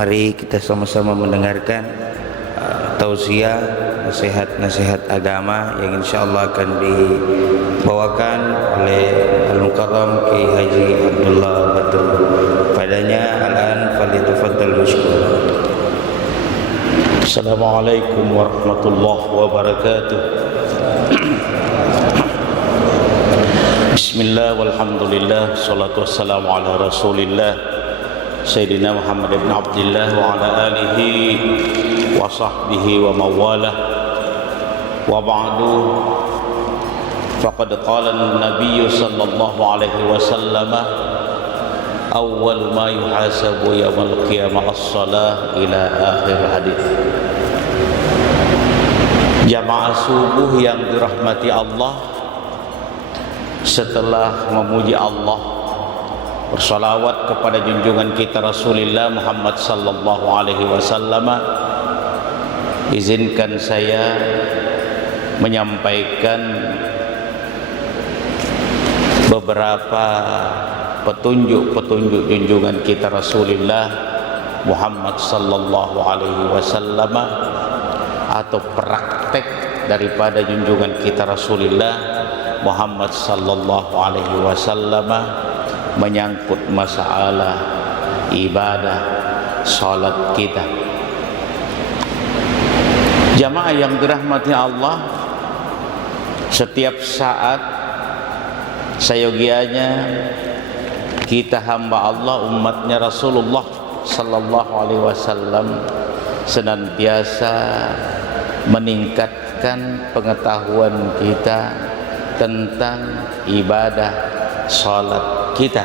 mari kita sama-sama mendengarkan tausiah, nasihat-nasihat agama yang insyaallah akan dibawakan oleh Al-Mukarram Kiai Haji Abdullah Batur. Padanya al-an falyatafaddal mashkur. Assalamualaikum warahmatullahi wabarakatuh. Bismillah walhamdulillah, salatu wassalamu ala rasulillah Sayyidina Muhammad ibn Abdullah wa ala alihi wa sahbihi wa mawalah. Wa ba'du, faqad qala an-nabiy sallallahu alaihi wasallam, awwal ma yuhasabu yawmal qiyamah as-salah, ila akhir hadis. Jamaah subuh yang dirahmati Allah, setelah memuji Allah, bersalawat kepada junjungan kita Rasulullah Muhammad sallallahu alaihi wasallam, izinkan saya menyampaikan beberapa petunjuk-petunjuk junjungan kita Rasulullah Muhammad sallallahu alaihi wasallam, atau praktek daripada junjungan kita Rasulullah Muhammad sallallahu alaihi wasallam menyangkut masalah ibadah salat kita. Jamaah yang dirahmati Allah, setiap saat sayogianya kita hamba Allah, umatnya Rasulullah sallallahu alaihi wasallam senantiasa meningkatkan pengetahuan kita tentang ibadah salat kita.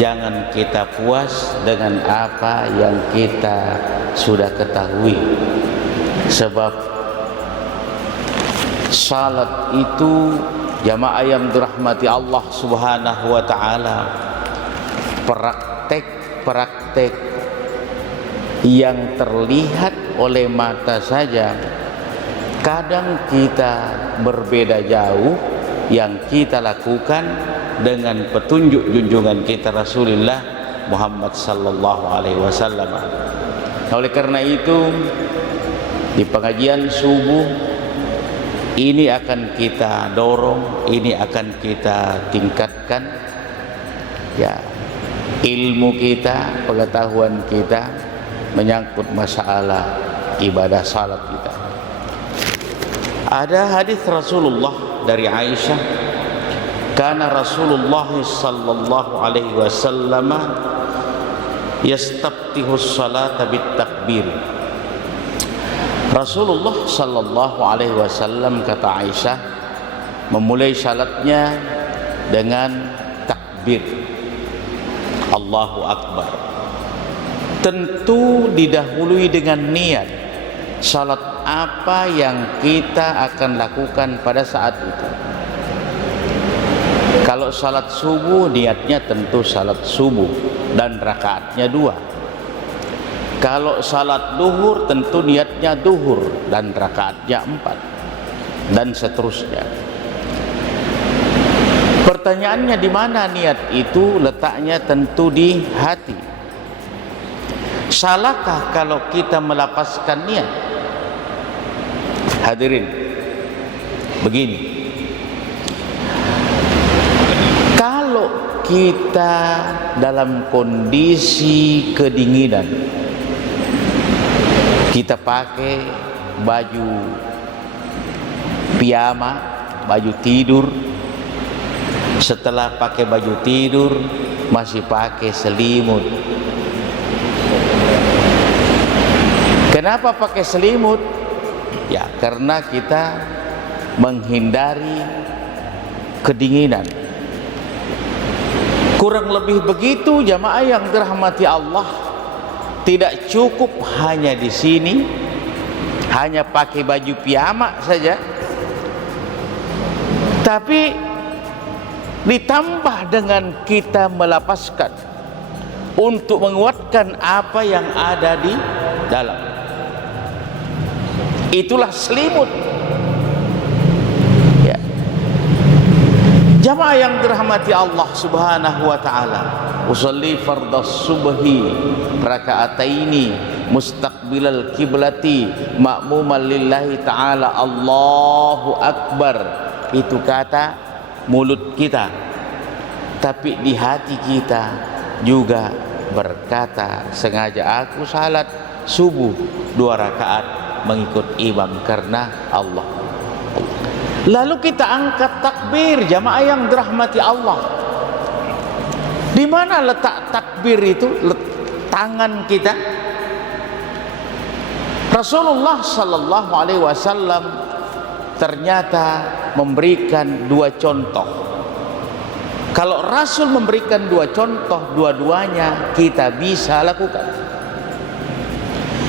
Jangan kita puas dengan apa yang kita sudah ketahui, sebab salat itu, jamaah yang dirahmati Allah subhanahu wa ta'ala, praktek-praktek yang terlihat oleh mata saja kadang kita berbeda jauh yang kita lakukan dengan petunjuk junjungan kita Rasulullah Muhammad sallallahu alaihi wasallam. Oleh karena itu, di pengajian subuh ini akan kita dorong, ini akan kita tingkatkan ya, ilmu kita, pengetahuan kita menyangkut masalah ibadah salat kita. Ada hadis Rasulullah dari Aisyah, kana Rasulullah sallallahu alaihi wasallam yastabtihu as-salata bit-takbir. Rasulullah sallallahu alaihi wasallam, kata Aisyah, memulai salatnya dengan takbir, Allahu Akbar. Tentu didahului dengan niat salat apa yang kita akan lakukan pada saat itu. Kalau salat subuh, niatnya tentu salat subuh dan rakaatnya 2. Kalau salat duhur, tentu niatnya duhur dan rakaatnya 4, dan seterusnya. Pertanyaannya, di mana niat itu? Letaknya tentu di hati. Salahkah kalau kita melapaskan niat? Hadirin, begini, kalau kita dalam kondisi kedinginan, kita pakai baju piyama, baju tidur, setelah pakai baju tidur masih pakai selimut. Kenapa pakai selimut? Ya, karena kita menghindari kedinginan. Kurang lebih begitu, jamaah yang dirahmati Allah. Tidak cukup hanya di sini, hanya pakai baju piyama saja, tapi ditambah dengan kita melapaskan untuk menguatkan apa yang ada di dalam. Itulah selimut ya. Jamaah yang dirahmati Allah Subhanahu wa taala, usolli fardhas subhi raka'ataini mustaqbilal kiblati ma'muman lillahi ta'ala, Allahu akbar. Itu kata mulut kita, tapi di hati kita juga berkata, sengaja aku salat subuh 2 rakaat mengikut imam karena Allah. Lalu kita angkat takbir, jamaah yang dirahmati Allah. Di mana letak takbir itu? Tangan kita. Rasulullah sallallahu alaihi wasallam ternyata memberikan 2 contoh. Kalau Rasul memberikan 2 contoh, dua-duanya kita bisa lakukan.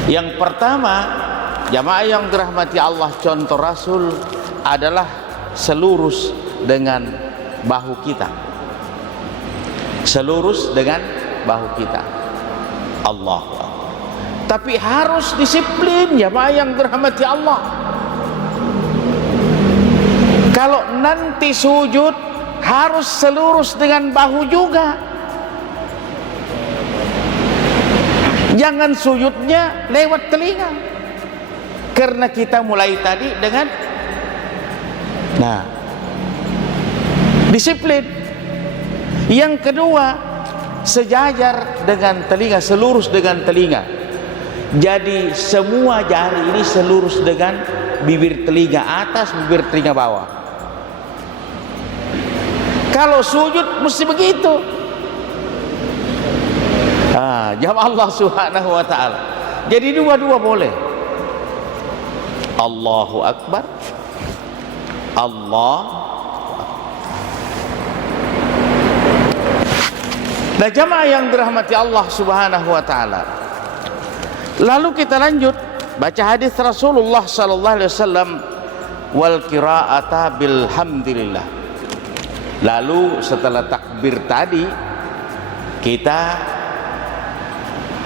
Yang pertama, jamaah yang dirahmati Allah, contoh Rasul adalah selurus dengan bahu kita, selurus dengan bahu kita. Allah. Tapi harus disiplin, jamaah yang dirahmati Allah. Kalau nanti sujud harus selurus dengan bahu juga. Jangan sujudnya lewat telinga, karena kita mulai tadi dengan disiplin. Yang kedua, sejajar dengan telinga, selurus dengan telinga. Jadi semua jari ini selurus dengan bibir telinga atas, bibir telinga bawah. Kalau sujud mesti begitu. Jamaah Allah Subhanahu wa taala. Jadi dua-dua boleh. Allahu akbar, Allah. Nah, jamaah yang dirahmati Allah Subhanahu wa taala. Lalu kita lanjut baca hadis Rasulullah sallallahu alaihi wasallam, wal qira'ata bilhamdillah. Lalu setelah takbir tadi, kita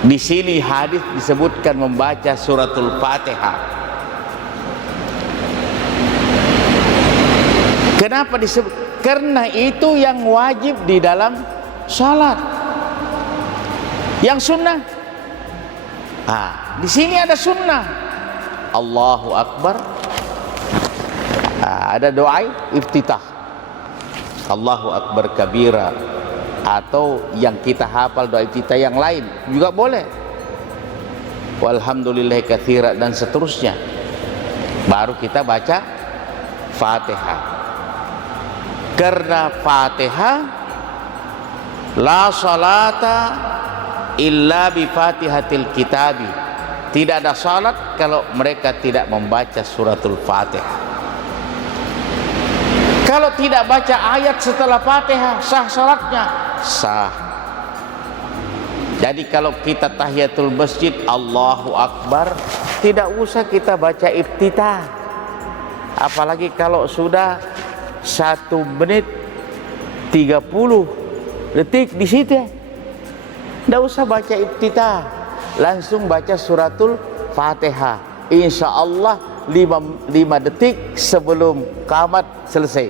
di sini hadis disebutkan membaca suratul Fatihah. Kenapa disebut? Karena itu yang wajib di dalam salat. Yang sunnah, di sini ada sunnah. Allahu akbar. Ada doa iftitah, Allahu akbar kabira, atau yang kita hafal doa iftitah yang lain juga boleh, walhamdulillah katsira dan seterusnya. Baru kita baca Fatihah. Karena Fatihah, la salata illa bi fatihatil kitabi, tidak ada salat kalau mereka tidak membaca suratul Fatihah. Kalau tidak baca ayat setelah Fatihah, sah salatnya? Sah. Jadi kalau kita tahiyatul masjid Allahu akbar, tidak usah kita baca iftitah. Apalagi kalau sudah 1 menit 30 detik di situ, tidak usah baca iftitah, langsung baca suratul Fatihah. Insya Allah 5 detik sebelum qamat selesai.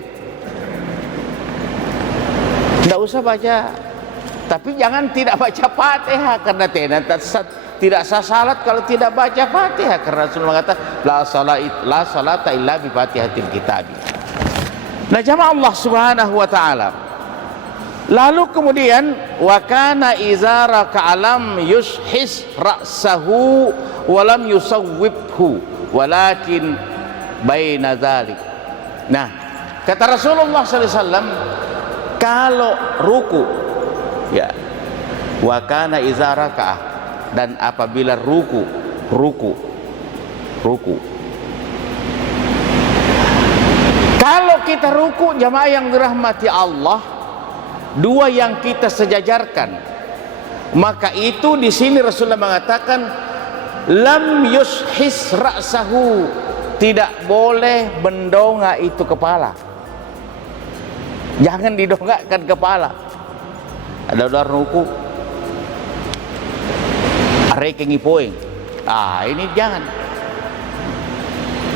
Tidak usah baca. Tapi jangan tidak baca Fatihah, karena tidak sah salat kalau tidak baca Fatihah, karena Rasul mengatakan la salata illa bi fatihatil kitab. Nah, jamaah Allah Subhanahu wa taala. Lalu kemudian wa kana izara ka'alam yushis ra'sahu wa lam yusawwibhu walakin baina dzalik. Nah, kata Rasulullah sallallahu alaihi wasallam, kalau ruku, ya, wa kana izara ka'ah, dan apabila ruku. Kalau kita ruku, jamaah yang dirahmati Allah, 2 yang kita sejajarkan, maka itu di sini Rasulullah mengatakan lam yushis ra'sahu, tidak boleh mendongak itu kepala. Jangan didongakkan kepala. Ada orang ruku rekengi poing, ini jangan,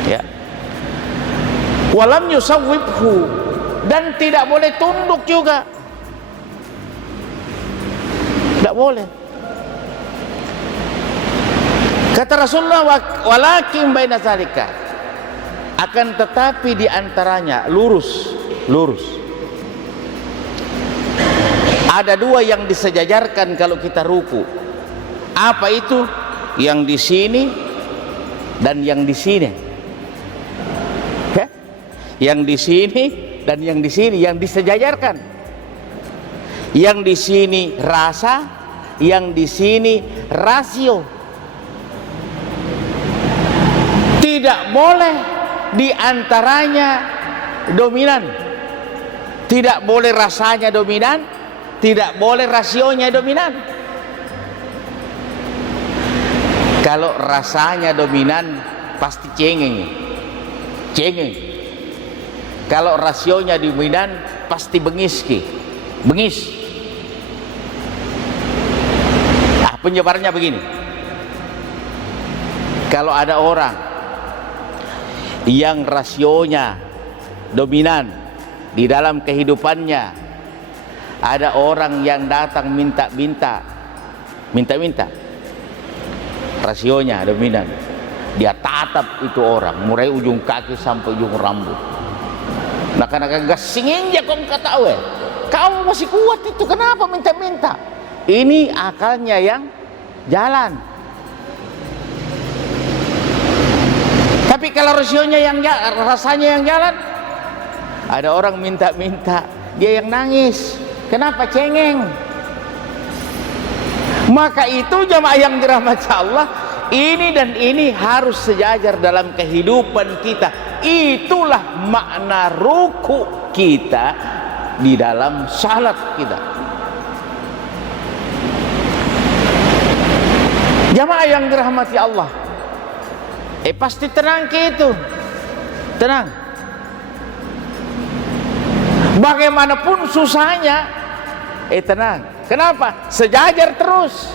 ya. Walam yusawwibhu, dan tidak boleh tunduk juga. Tidak boleh. Kata Rasulullah, walakin baina zalika, akan tetapi di antaranya lurus. Ada dua yang disejajarkan kalau kita ruku. Apa itu? Yang di sini dan yang di sini. Ya? Yang di sini dan yang di sini, yang disejajarkan. Yang di sini rasa, yang di sini rasio. Tidak boleh di antaranya dominan. Tidak boleh rasanya dominan, tidak boleh rasionya dominan. Kalau rasanya dominan pasti cengeng. Kalau rasionya dominan pasti bengis. Penyebarannya begini. Kalau ada orang yang rasionya dominan di dalam kehidupannya, ada orang yang datang minta-minta, rasionya dominan, dia tatap itu orang mulai ujung kaki sampai ujung rambut. Nah, karena gasingin aja kau kata kamu masih kuat itu, kenapa minta-minta? Ini akalnya yang jalan. Tapi kalau rasionya yang rasanya yang jalan, ada orang minta-minta, dia yang nangis. Kenapa? Cengeng. Maka itu jamaah yang dirahmati Allah, ini dan ini harus sejajar dalam kehidupan kita. Itulah makna ruku kita di dalam salat kita. Jamaah yang dirahmati Allah, pasti tenang gitu, tenang. Bagaimanapun susahnya, tenang. Kenapa? Sejajar terus.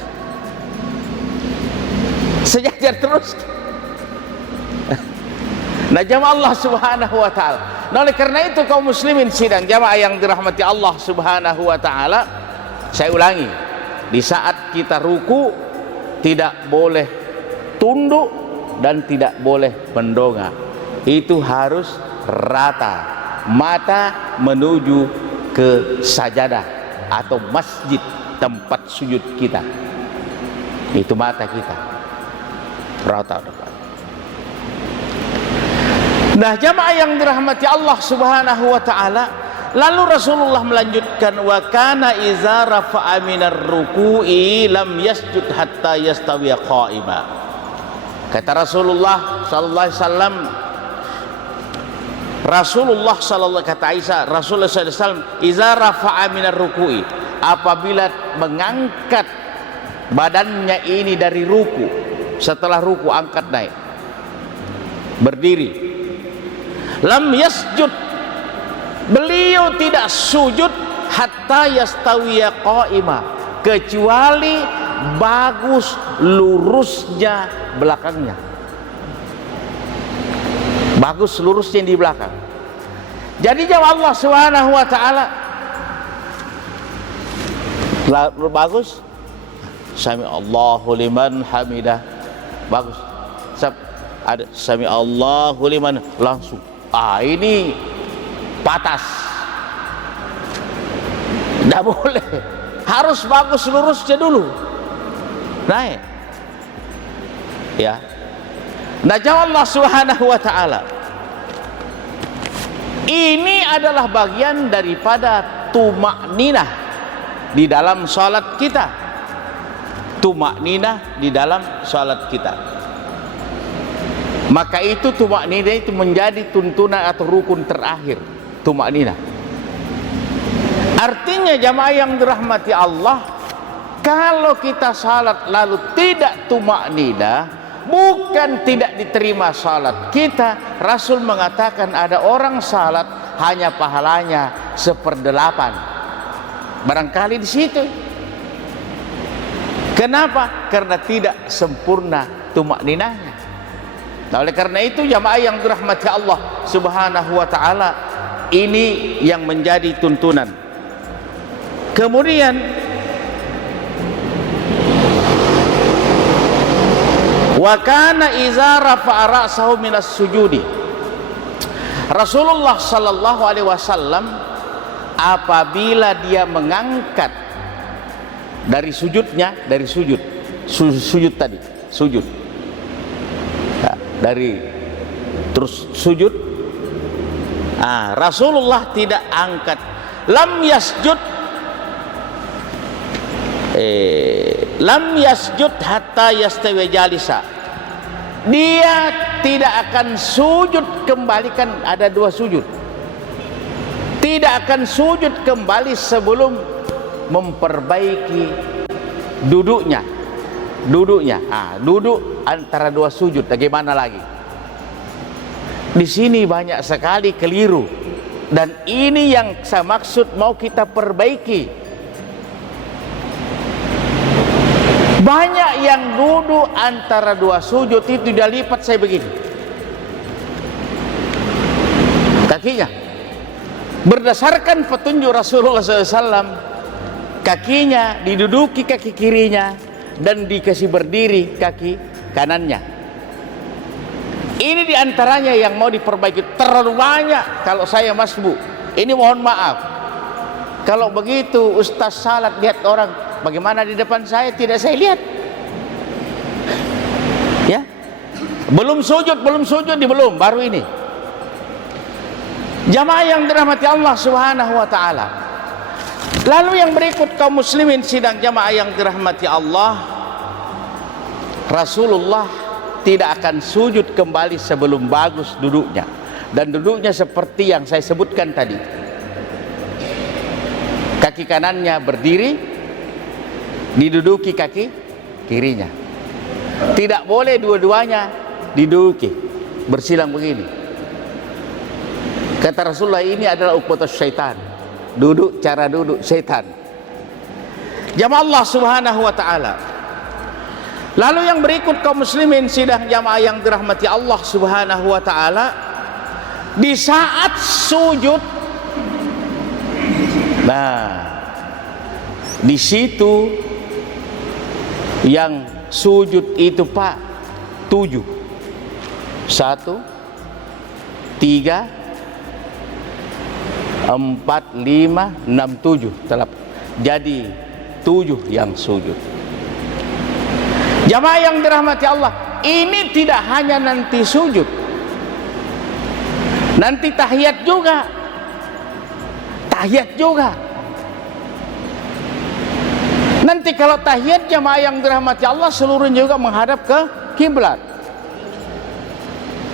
Nah, jamaah Allah Subhanahu wa taala. Nah, oleh karena itu kaum muslimin sidang jamaah yang dirahmati Allah Subhanahu wa taala, saya ulangi, di saat kita ruku tidak boleh tunduk dan tidak boleh mendongak. Itu harus rata, mata menuju ke sajadah atau masjid, tempat sujud kita. Itu mata kita rata depan. Nah, jamaah yang dirahmati Allah Subhanahu wa taala, lalu Rasulullah melanjutkan, wa kana iza rafa'a minar ruku'i lam yasjud hatta yastawiya qa'ima. Kata Rasulullah sallallahu alaihi wasallam, kata Aisyah, Rasulullah sallallahu alaihi wasallam, iza rafa'a minar ruku'i, apabila mengangkat badannya ini dari ruku, setelah ruku angkat naik, berdiri, lam yasjud, beliau tidak sujud hatta yastawiya qa'ima, kecuali bagus lurusnya belakangnya, bagus lurusnya di belakang. Jadi jawab Allah Subhanahu wa taala bagus, sami Allahu liman hamidah, bagus. Ada sami Allahu liman, langsung ini patas, tidak boleh, harus bagus lurusnya dulu naik ya. Nah, jawab Allah Subhanahu wa taala, ini adalah bagian daripada tumakninah di dalam salat kita. Tumakninah di dalam salat kita. Maka itu tumakninah itu menjadi tuntunan atau rukun terakhir, tumakninah. Artinya jamaah yang dirahmati Allah, kalau kita salat lalu tidak tumakninah, bukan tidak diterima salat kita. Rasul mengatakan ada orang salat hanya pahalanya 1/8. Barangkali di situ. Kenapa? Karena tidak sempurna tumakninahnya. Nah, oleh karena itu jamaah yang dirahmati Allah Subhanahu wa taala, Ini yang menjadi tuntunan. Kemudian wa kana idza rafa'a ra'sahu minas sujudi, Rasulullah sallallahu alaihi wasallam apabila dia mengangkat dari sujudnya, dari sujud tadi, sujud nah, dari terus sujud, Rasulullah tidak angkat, lam yasjud hatta yastawi jalisa, dia tidak akan sujud kembali. Kan ada dua sujud, tidak akan sujud kembali sebelum memperbaiki duduk antara dua sujud. Bagaimana lagi? Di sini banyak sekali keliru, dan ini yang saya maksud mau kita perbaiki. Banyak yang duduk antara dua sujud itu dia lipat saya begini kakinya. Berdasarkan petunjuk Rasulullah SAW, kakinya diduduki kaki kirinya dan dikasih berdiri kaki kanannya. Ini diantaranya yang mau diperbaiki. Terlalu banyak kalau saya masbu. Ini mohon maaf. Kalau begitu Ustaz salat lihat orang, bagaimana di depan saya tidak saya lihat? Ya, belum sujud baru ini. Jamaah yang dirahmati Allah Subhanahu wa taala. Lalu yang berikut kaum muslimin sidang jamaah yang dirahmati Allah, Rasulullah tidak akan sujud kembali sebelum bagus duduknya, dan duduknya seperti yang saya sebutkan tadi. Kaki kanannya berdiri, diduduki kaki kirinya. Tidak boleh dua-duanya diduduki bersilang begini. Kata Rasulullah, ini adalah ukbatus syaitan. Cara duduk syaitan. Jamaah Allah Subhanahu wa taala. Lalu yang berikut kaum muslimin sidang jamaah yang dirahmati Allah Subhanahu wa taala, di saat sujud, di situ yang sujud itu Pak 7, 1, 3, 4, 5, 6, 7 telah jadi 7 yang sujud. Jamaah yang dirahmati Allah, ini tidak hanya nanti sujud, nanti tahiyat juga. Nanti kalau tahiyat jamaah yang dirahmati Allah, seluruhnya juga menghadap ke kiblat.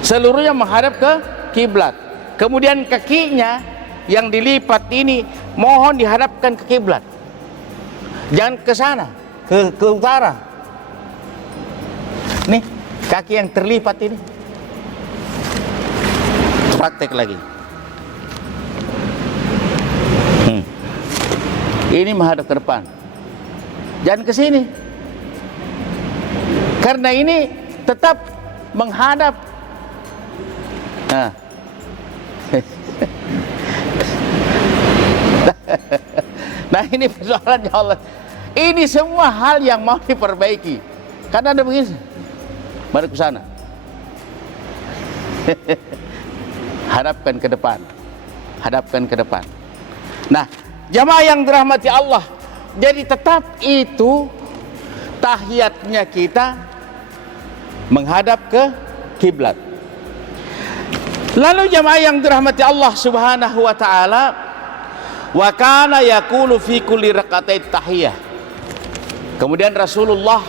Seluruhnya menghadap ke kiblat. Kemudian kakinya yang dilipat ini mohon dihadapkan ke kiblat. Jangan ke sana, ke utara. Nih, kaki yang terlipat ini. Praktek lagi. Ini menghadap ke depan. Jangan ke sini. Karena ini tetap menghadap. Nah ini persoalannya Allah. Ini semua hal yang mau diperbaiki. Karena ada begini. Mari ke sana. Hadapkan ke depan. Nah, jamaah yang dirahmati Allah, jadi tetap itu tahiyatnya kita menghadap ke kiblat. Lalu jamaah yang dirahmati Allah Subhanahu wa taala, wa kana yaqulu fi kulli raka'atait tahiyah. Kemudian Rasulullah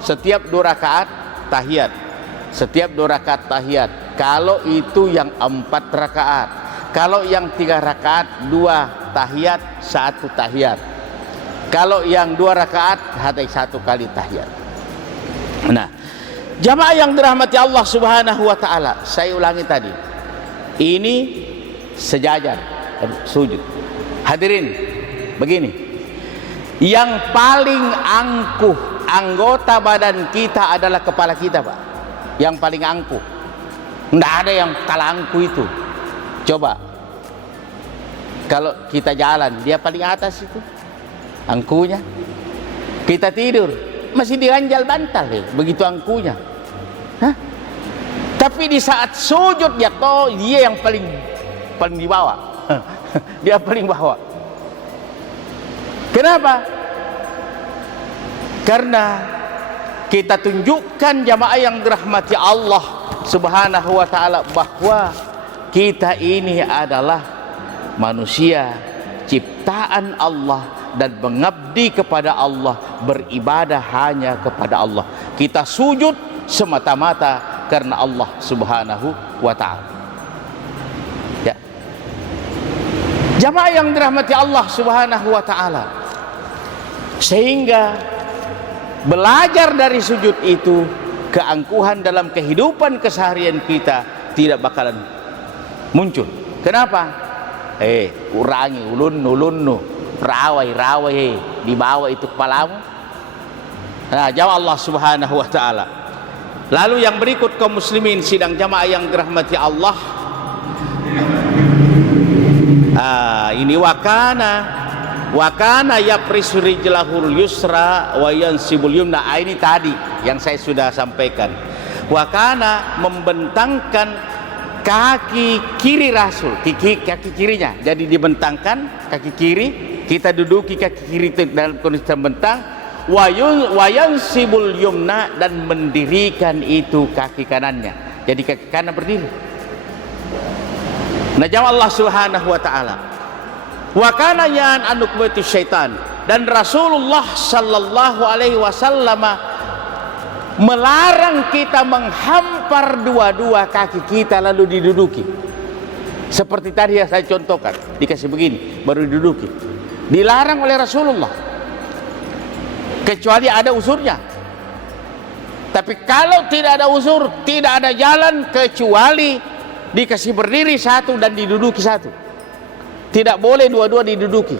setiap 2 rakaat tahiyat. Kalau itu yang 4 rakaat. Kalau yang 3 rakaat 2 tahiyat, 1 tahiyat. Kalau yang 2 rakaat hanya 1 kali tahiyat. Nah, jamaah yang dirahmati Allah Subhanahu wa taala, saya ulangi tadi. Ini sejajar sujud. Hadirin, begini. Yang paling angkuh anggota badan kita adalah kepala kita, Pak. Yang paling angkuh. Tidak ada yang kalah angkuh itu. Coba Kalau kita jalan, dia paling atas itu angkunya. Kita tidur, masih diganjal bantal begitu angkunya. Hah? Tapi di saat sujud dia yang paling di bawah. Dia paling bawah. Kenapa? Karena kita tunjukkan jamaah yang dirahmati Allah Subhanahu wa ta'ala bahwa kita ini adalah manusia ciptaan Allah dan mengabdi kepada Allah, beribadah hanya kepada Allah. Kita sujud semata-mata karena Allah Subhanahu wa ta'ala. Ya. Jamaah yang dirahmati Allah Subhanahu wa ta'ala, sehingga belajar dari sujud itu, keangkuhan dalam kehidupan keseharian kita tidak bakalan muncul. Kenapa? Kurangi ulun rawai di bawah itu kepalamu. Nah, jawab Allah Subhanahu wa ta'ala. Lalu yang berikut kaum muslimin sidang jamaah yang dirahmati Allah, ini wakana yaprisu rijlahul yusra wa yansibul yumna. Ini tadi yang saya sudah sampaikan. Wakana membentangkan kaki kiri Rasul, kaki kirinya. Jadi dibentangkan kaki kiri, kita duduki kaki kiri dalam kondisi terbentang. Wa yansibul yumna, dan mendirikan itu kaki kanannya. Jadi kaki kanan berdiri. Nah, jawab Allah Subhanahu wa ta'ala. Wa kana yan anukbatu syaitan, dan Rasulullah sallallahu alaihi wasallam melarang kita menghampar dua-dua kaki kita lalu diduduki. Seperti tadi yang saya contohkan, dikasih begini baru diduduki. Dilarang oleh Rasulullah, kecuali ada usurnya. Tapi kalau tidak ada usur, tidak ada jalan kecuali dikasih berdiri satu dan diduduki satu. Tidak boleh dua-dua diduduki.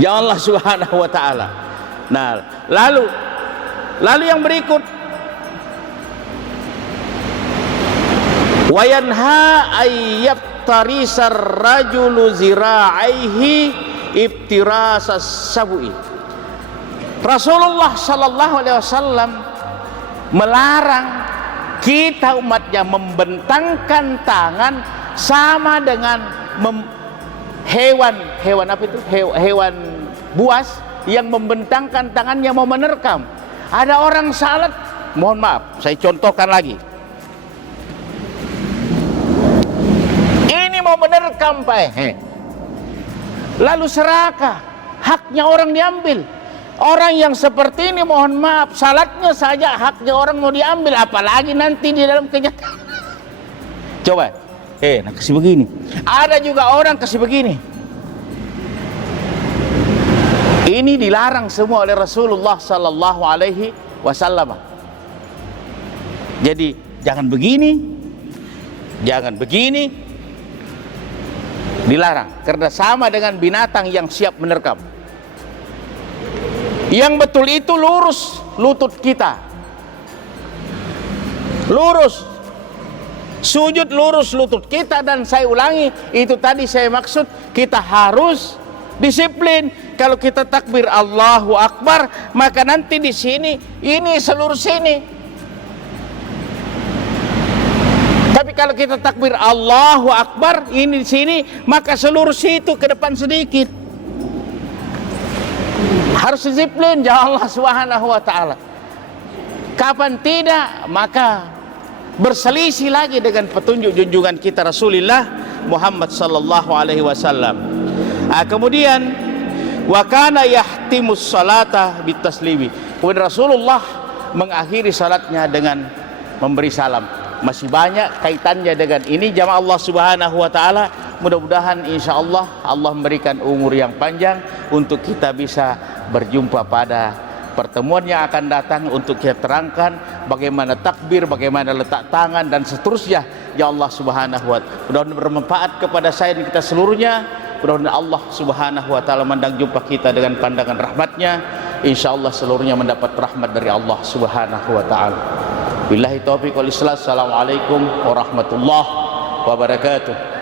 Ya Allah Subhanahu wa ta'ala. Nah, lalu yang berikut, wa yanha ayyabtarisar rajulu zira'aihi ibtirasas sabu'i. Rasulullah sallallahu alaihi wasallam melarang kita umatnya membentangkan tangan sama dengan hewan apa itu? Hewan buas yang membentangkan tangannya mau menerkam. Ada orang salat, mohon maaf, saya contohkan lagi. Ini mau menerkam, Pak. Lalu serakah, haknya orang diambil. Orang yang seperti ini, mohon maaf, salatnya saja haknya orang mau diambil, apalagi nanti di dalam kenyataan. Coba, nah kasih begini. Ada juga orang kasih begini. Ini dilarang semua oleh Rasulullah sallallahu alaihi wasallam. Jadi jangan begini, dilarang karena sama dengan binatang yang siap menerkam. Yang betul itu lurus lutut kita, lurus sujud, lurus lutut kita. Dan saya ulangi, itu tadi saya maksud, kita harus disiplin. Kalau kita takbir Allahu Akbar, maka nanti di sini ini seluruh sini. Tapi kalau kita takbir Allahu Akbar ini di sini, maka seluruh situ ke depan sedikit. Harus disiplin, ya Allah Subhanahu wa ta'ala. Kapan tidak, maka berselisih lagi dengan petunjuk junjungan kita Rasulullah Muhammad sallallahu alaihi wasallam. Kemudian wa kana yahtimus salata bitaslimi. Kemudian Rasulullah mengakhiri salatnya dengan memberi salam. Masih banyak kaitannya dengan ini, jamaah Allah Subhanahu wa ta'ala. Mudah-mudahan insyaallah Allah memberikan umur yang panjang untuk kita bisa berjumpa pada pertemuan yang akan datang untuk kita terangkan bagaimana takbir, bagaimana letak tangan dan seterusnya. Ya Allah Subhanahu wa ta'ala, mudah-mudahan bermanfaat kepada saya dan kita seluruhnya. Mudah-mudahan Allah Subhanahu wa ta'ala mandang jumpa kita dengan pandangan rahmatnya. Insyaallah seluruhnya mendapat rahmat dari Allah Subhanahu wa ta'ala. Billahi taufiq wal ikhlas. Assalamualaikum warahmatullahi wabarakatuh.